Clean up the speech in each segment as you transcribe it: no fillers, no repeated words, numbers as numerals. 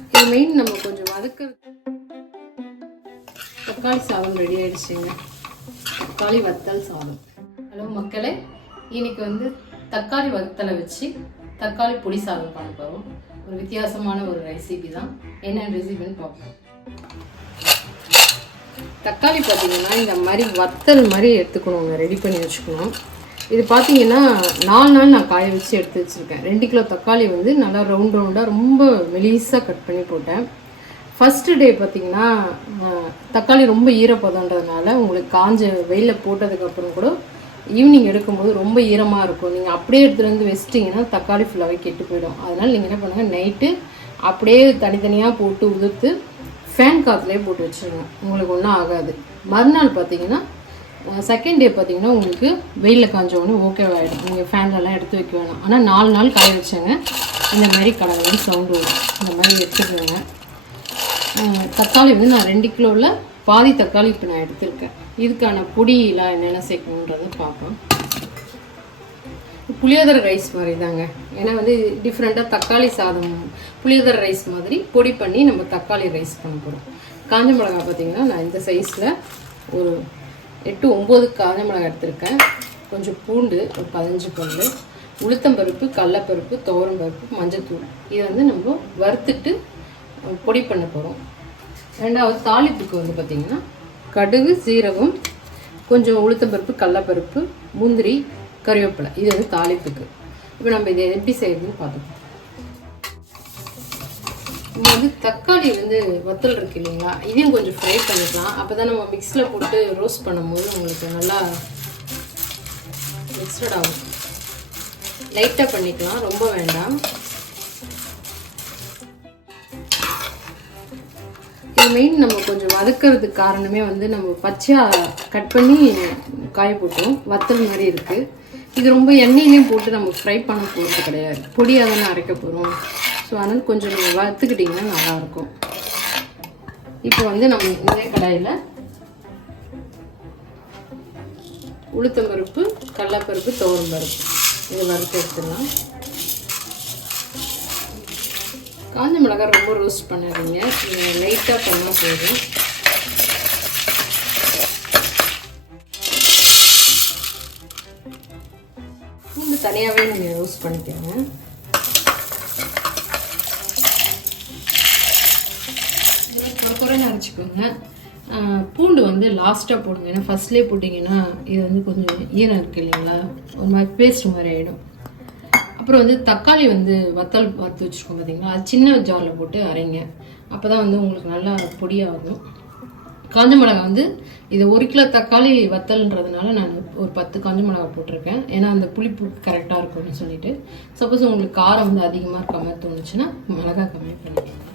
இது மெயின் நம்ம கொஞ்சம் வதக்கிறது. தக்காளி சாதம் ரெடி ஆயிடுச்சுங்க. தக்காளி வத்தல் சாதம். ஹலோ மக்களே, இன்னைக்கு வந்து தக்காளி வத்தலை வச்சு தக்காளி பொடி சாதம் பண்ண போகிறோம். ஒரு வித்தியாசமான ஒரு ரெசிபி தான். என்ன ரெசிபின்னு பார்ப்போம். தக்காளி பார்த்தீங்கன்னா இந்த மாதிரி வத்தல் மாதிரி எடுத்துக்கணுங்க, ரெடி பண்ணி வச்சுக்கணும். இது பார்த்தீங்கன்னா 4 நாள் நான் காய வச்சு எடுத்து வச்சுருக்கேன். 2 கிலோ தக்காளி வந்து நல்லா ரவுண்டாக ரொம்ப மெலிசாக கட் பண்ணி போட்டேன். ஃபஸ்ட்டு டே பார்த்தீங்கன்னா தக்காளி ரொம்ப ஈரப்பதன்றதுனால உங்களுக்கு காஞ்ச வெயிலில் போட்டதுக்கப்புறம் கூட ஈவினிங் எடுக்கும்போது ரொம்ப ஈரமாக இருக்கும். நீங்கள் அப்படியே எடுத்துகிட்டு வந்து வச்சிட்டிங்கன்னா தக்காளி ஃபுல்லாகவே கெட்டு போயிடும். அதனால் நீங்கள் என்ன பண்ணுங்கள், நைட்டு அப்படியே தனித்தனியாக போட்டு உதுர்த்து ஃபேன் காற்றுலேயே போட்டு வச்சுருங்க. உங்களுக்கு ஒன்றும் ஆகாது. மறுநாள் பார்த்தீங்கன்னா செகண்ட் டே பார்த்தீங்கன்னா உங்களுக்கு வெயிலில் காஞ்சோடனே ஓகேவாகிடும். நீங்கள் ஃபேன்லலாம் எடுத்து வைக்க வேணாம். ஆனால் 4 நாள் காய வச்சேங்க. இந்த மாதிரி கடவுள் சவுண்டு வரும். இந்த மாதிரி எடுத்துக்கோங்க. தக்காளி வந்து நான் 2 கிலோவில் பாதி தக்காளி இப்போ நான் எடுத்திருக்கேன். இதுக்கான பொடியெலாம் என்னென்ன சேர்க்கணுன்றதை பார்ப்போம். புளியோதரை ரைஸ் மாதிரி தாங்க. ஏன்னா வந்து டிஃப்ரெண்ட்டாக தக்காளி சாதம் புளியோதரை ரைஸ் மாதிரி பொடி பண்ணி நம்ம தக்காளி ரைஸ் பண்ண போகிறோம். காஞ்ச மிளகாய் பார்த்திங்கன்னா நான் இந்த சைஸில் ஒரு 8-9 காஞ்ச மிளகாய் எடுத்திருக்கேன். கொஞ்சம் பூண்டு ஒரு 15 பல், உளுத்தம்பருப்பு, கடலைப்பருப்பு, துவரம்பருப்பு, மஞ்சத்தூள். இதை வந்து நம்ம வறுத்துட்டு பொடி பண்ண போகிறோம். ரெண்டாவது தாளிப்புக்கு வந்து பார்த்திங்கன்னா கடுகு, சீரகம், கொஞ்சம் உளுத்தம்பருப்பு, கடலைப்பருப்பு, முந்திரி, கறிவேப்பிலை. இது வந்து தாளிப்புக்கு. இப்போ நம்ம இதை எப்படி செய்யறதுன்னு பார்த்துக்கோம். இப்போ வந்து தக்காளி வந்து வத்தல் இருக்கு இல்லைங்களா, இதையும் கொஞ்சம் ஃப்ரை பண்ணிக்கலாம். அப்போ தான் நம்ம மிக்ஸில் போட்டு ரோஸ்ட் பண்ணும்போது உங்களுக்கு நல்லா மிக்ஸ்ட் ஆகும். லைட்டாக பண்ணிக்கலாம், ரொம்ப வேண்டாம். இது மெயின் நம்ம கொஞ்சம் வதக்கிறதுக்கு காரணமே வந்து நம்ம பச்சையாக கட் பண்ணி காய போட்டோம். வத்தல் மாதிரி இருக்குது. இது ரொம்ப எண்ணெயிலையும் போட்டு நம்ம ஃப்ரை பண்ண போகிறது கிடையாது. பொடியாக தானே அரைக்க போகிறோம். ஸோ அதனால் கொஞ்சம் நீங்கள் வறுத்துக்கிட்டிங்கன்னா நல்லாயிருக்கும். இப்போ வந்து நம்ம இதே கடாயில் உளுத்தம்பருப்பு, கடலைப்பருப்பு, துவரம்பருப்பு இதை வறுத்து எடுத்துடலாம். காஞ்ச மிளகாய் ரொம்ப ரோஸ்ட் பண்ணாதீங்க, நீங்கள் லைட்டாக பண்ணால் போதும். பூண்டு தனியாகவே நீங்கள் ரோஸ்ட் பண்ணிக்கோங்க. குறைன்னு அரைச்சிக்கோங்க. பூண்டு வந்து லாஸ்ட்டாக போடுங்க. ஏன்னா ஃபஸ்ட்லேயே போட்டிங்கன்னா இது வந்து கொஞ்சம் ஈரம் இருக்குது இல்லைங்களா, ஒரு மாதிரி பேஸ்ட் மாதிரி ஆகிடும். அப்புறம் வந்து தக்காளி வந்து வத்தல் வறுத்து வச்சுருக்கோம் பார்த்தீங்களா, அது சின்ன ஜாரில் போட்டு அரைங்க. அப்போ தான் வந்து உங்களுக்கு நல்லா பொடியாக வரும். காஞ்ச மிளகாய் வந்து இது 1 கிலோ தக்காளி வத்தல்ன்றதுனால நான் ஒரு 10 காஞ்ச மிளகாய் போட்டிருக்கேன். ஏன்னா அந்த புளிப்பு கரெக்டாக இருக்கும்னு சொல்லிட்டு. சப்போஸ் உங்களுக்கு காரம் வந்து அதிகமாக இருக்க மாதிரி தோணுச்சுன்னா மிளகாய் கம்மி பண்ணிக்கலாம்.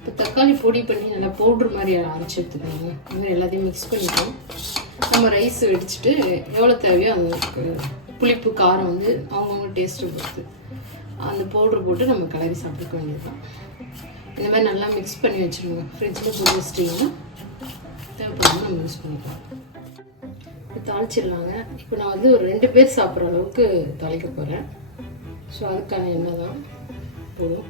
இப்போ தக்காளி பொடி பண்ணி நல்லா பவுட்ரு மாதிரி அரைச்சி எடுத்துக்கோங்க. இந்த மாதிரி எல்லாத்தையும் மிக்ஸ் பண்ணிக்கலாம். நம்ம ரைஸ் வெடிச்சிட்டு எவ்வளோ தேவையோ அதுக்கு புளிப்பு காரம் வந்து அவங்கவுங்க டேஸ்ட்டு பொறுத்து அந்த பவுட்ரு போட்டு நம்ம கிளறி சாப்பிட்டுக்க வேண்டியதுதான். இந்த மாதிரி நல்லா மிக்ஸ் பண்ணி வச்சுருங்க. ஃப்ரிட்ஜில் போட்டு வச்சிட்டிங்கன்னா தேவைப்படாமல் நம்ம யூஸ் பண்ணிக்கலாம். இப்போ தாளிச்சிடலாங்க. இப்போ நான் வந்து ஒரு 2 பேர் சாப்பிட்ற அளவுக்கு தாளிக்க போகிறேன். ஸோ அதுக்கான எண்ணெய் தான் போதும்.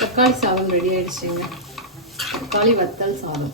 தக்காளி சாதம் ரெடி ஆயிடுச்சுங்க. தக்காளி வத்தல் சாதம்.